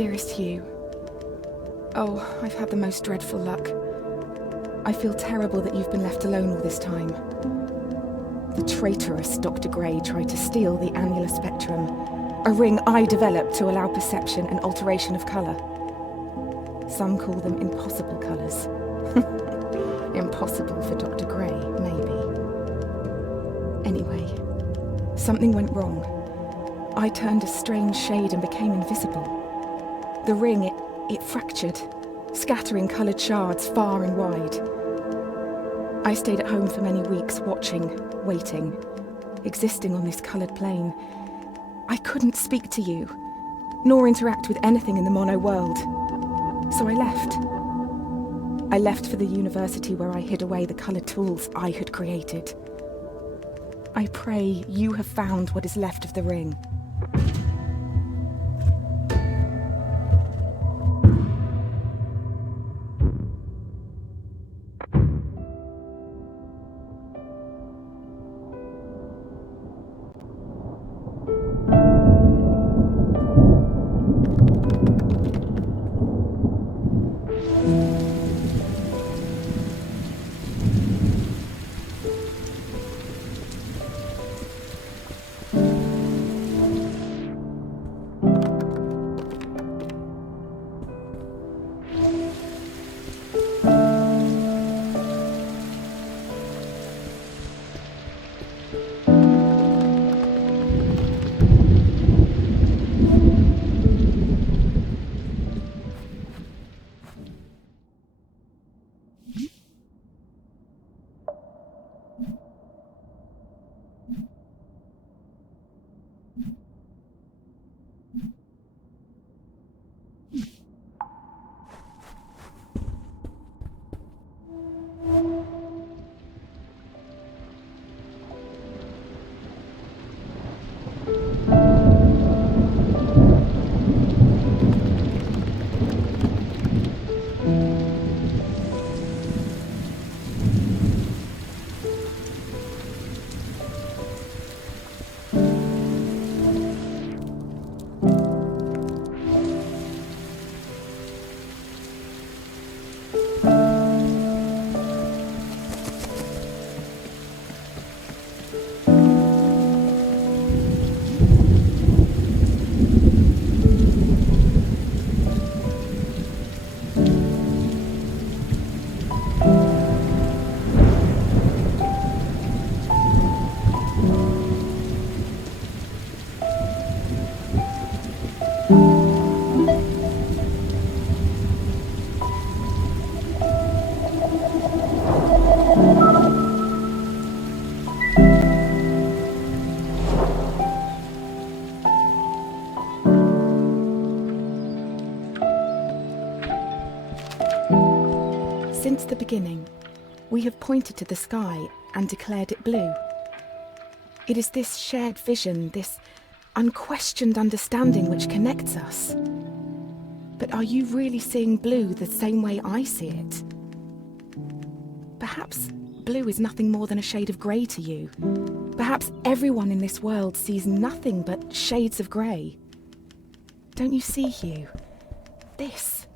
Dearest Hugh, oh, I've had the most dreadful luck. I feel terrible that you've been left alone all this time. The traitorous Dr. Gray tried to steal the annular spectrum, a ring I developed to allow perception and alteration of colour. Some call them impossible colours. Impossible for Dr. Gray, maybe. Anyway, something went wrong. I turned a strange shade and became invisible. The ring, it fractured, scattering coloured shards far and wide. I stayed at home for many weeks, watching, waiting, existing on this coloured plane. I couldn't speak to you, nor interact with anything in the mono world. So I left. I left for the university where I hid away the coloured tools I had created. I pray you have found what is left of the ring. Since the beginning, we have pointed to the sky and declared it blue. It is this shared vision, this unquestioned understanding which connects us. But are you really seeing blue the same way I see it? Perhaps blue is nothing more than a shade of grey to you. Perhaps everyone in this world sees nothing but shades of grey. Don't you see, Hugh? This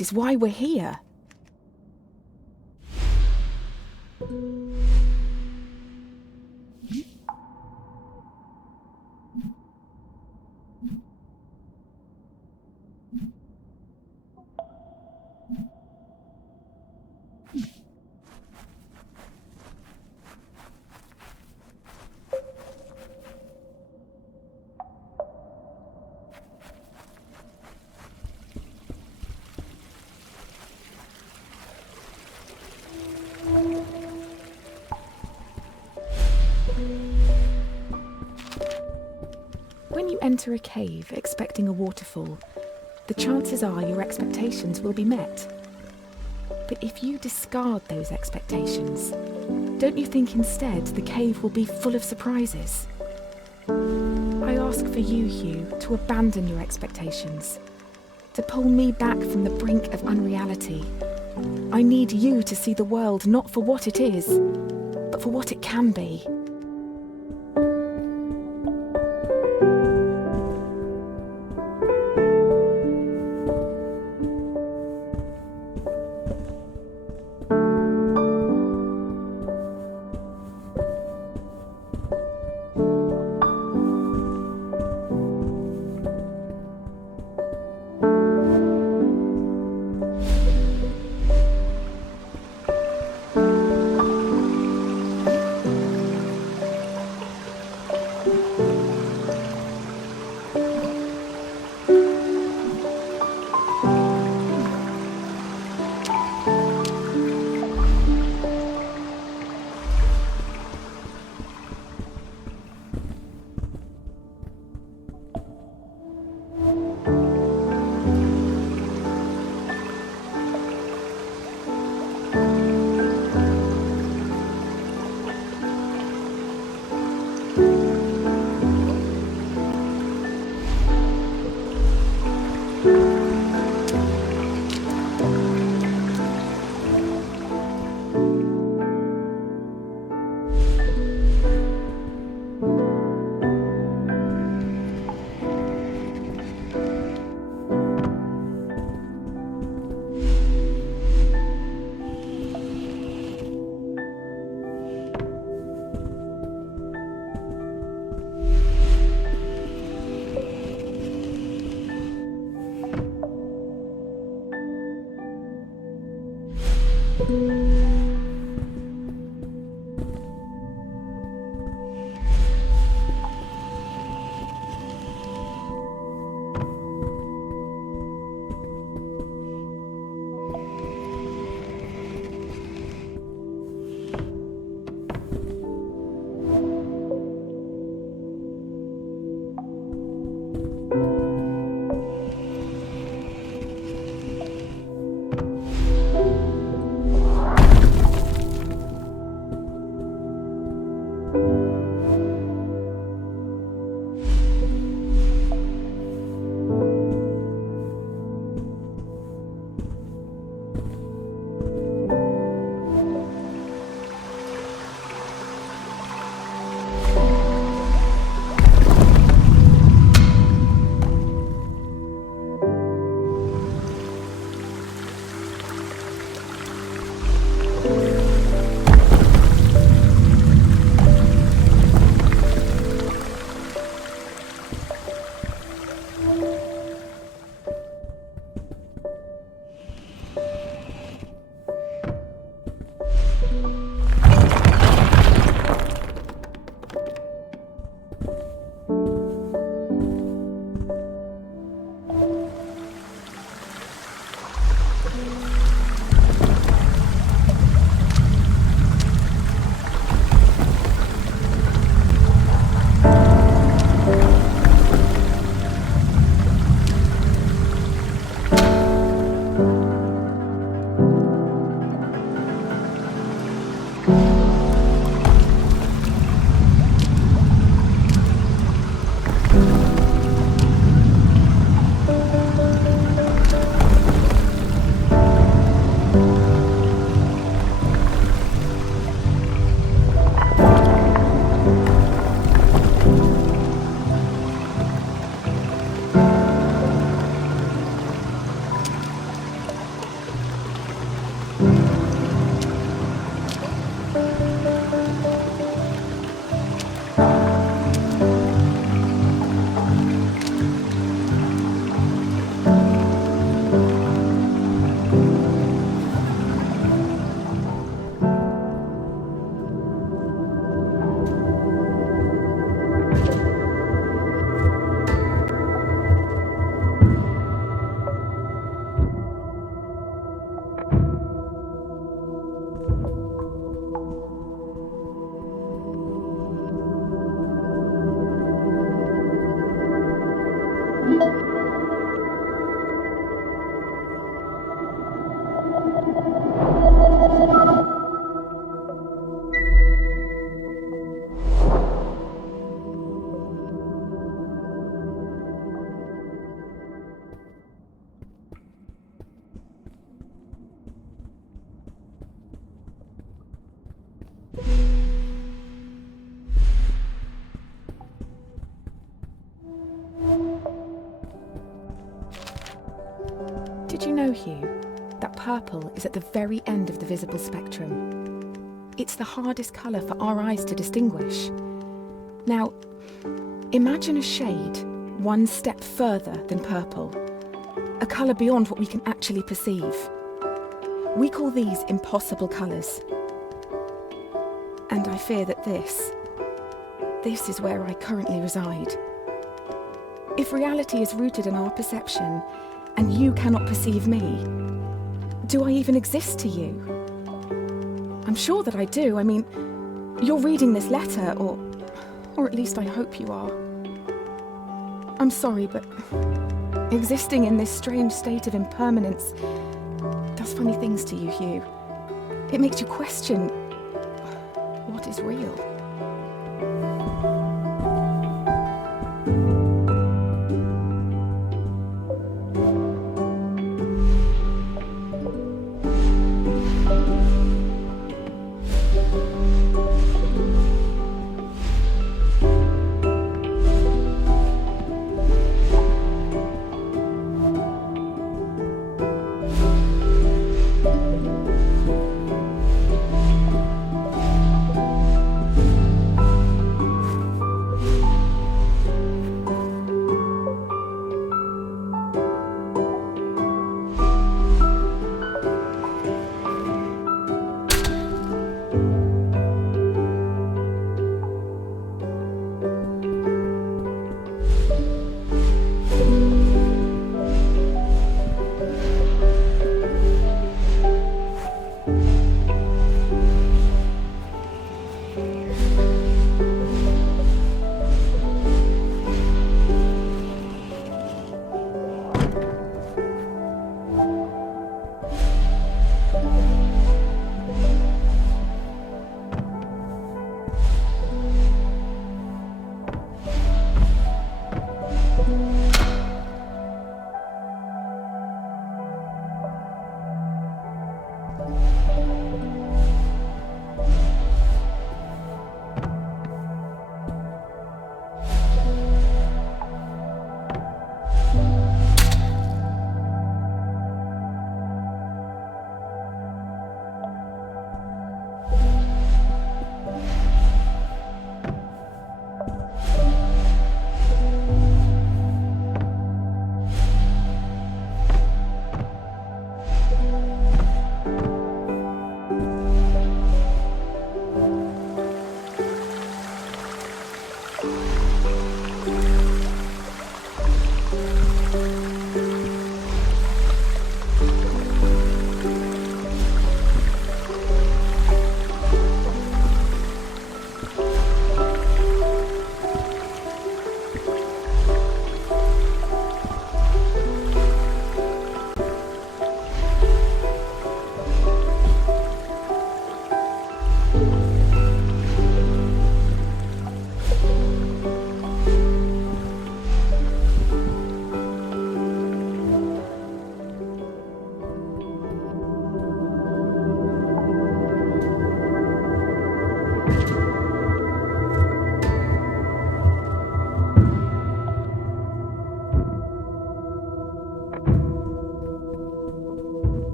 is why we're here. When you enter a cave expecting a waterfall, the chances are your expectations will be met. But if you discard those expectations, don't you think instead the cave will be full of surprises? I ask for you, Hugh, to abandon your expectations, to pull me back from the brink of unreality. I need you to see the world not for what it is, but for what it can be. Did you know, Hugh, that purple is at the very end of the visible spectrum? It's the hardest colour for our eyes to distinguish. Now, imagine a shade one step further than purple, a colour beyond what we can actually perceive. We call these impossible colours. And I fear that this is where I currently reside. If reality is rooted in our perception, and you cannot perceive me, do I even exist to you? I'm sure that I do. I mean, you're reading this letter, or at least I hope you are. I'm sorry, but existing in this strange state of impermanence does funny things to you, Hugh. It makes you question what is real.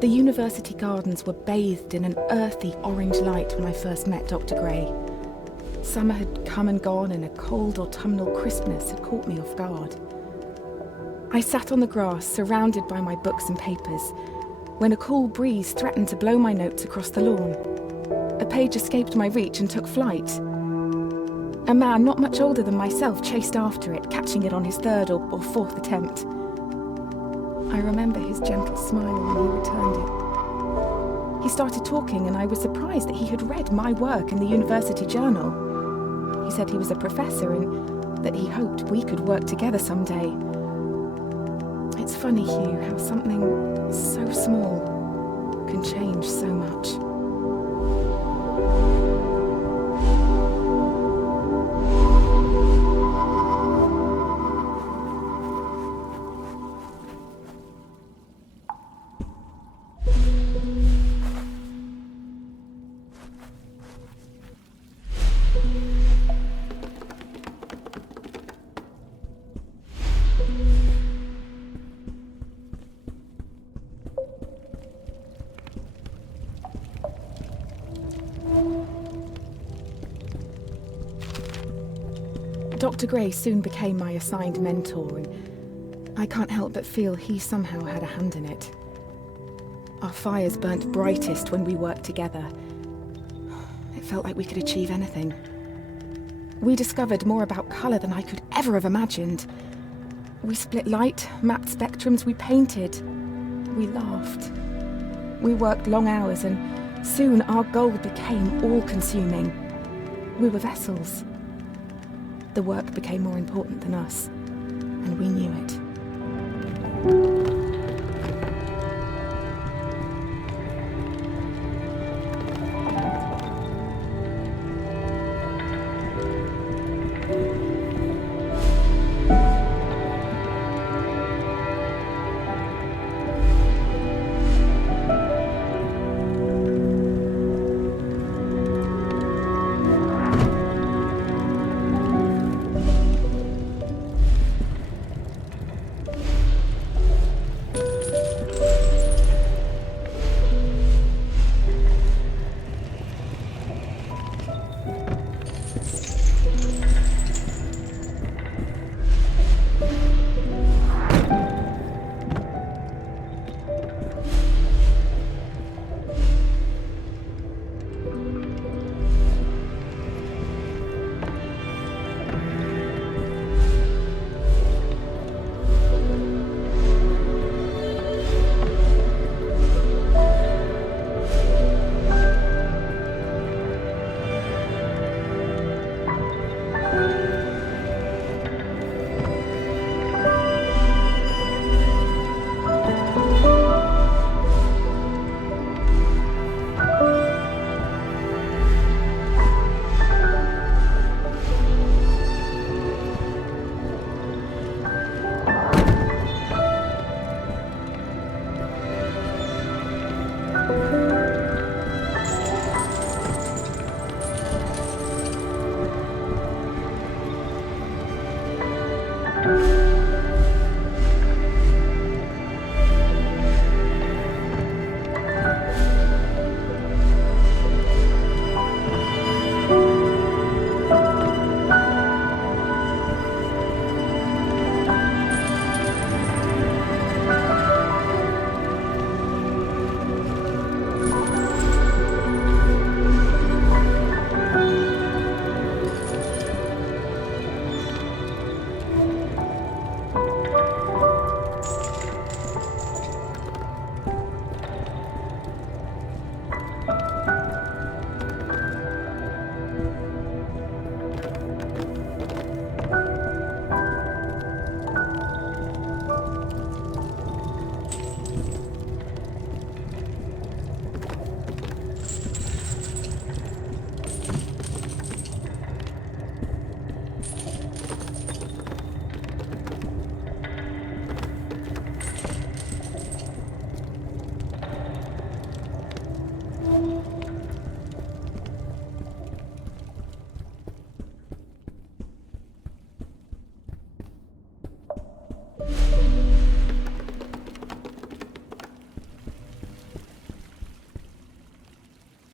The university gardens were bathed in an earthy orange light when I first met Dr. Gray. Summer had come and gone, and a cold autumnal crispness had caught me off guard. I sat on the grass, surrounded by my books and papers, when a cool breeze threatened to blow my notes across the lawn. A page escaped my reach and took flight. A man not much older than myself chased after it, catching it on his third or fourth attempt. I remember his gentle smile when he returned it. He started talking, and I was surprised that he had read my work in the university journal. He said he was a professor and that he hoped we could work together someday. It's funny, Hugh, how something so small can change so much. Dr. Gray soon became my assigned mentor, and I can't help but feel he somehow had a hand in it. Our fires burnt brightest when we worked together. It felt like we could achieve anything. We discovered more about colour than I could ever have imagined. We split light, mapped spectrums, we painted, we laughed. We worked long hours, and soon our goal became all-consuming. We were vessels. The work became more important than us, and we knew it.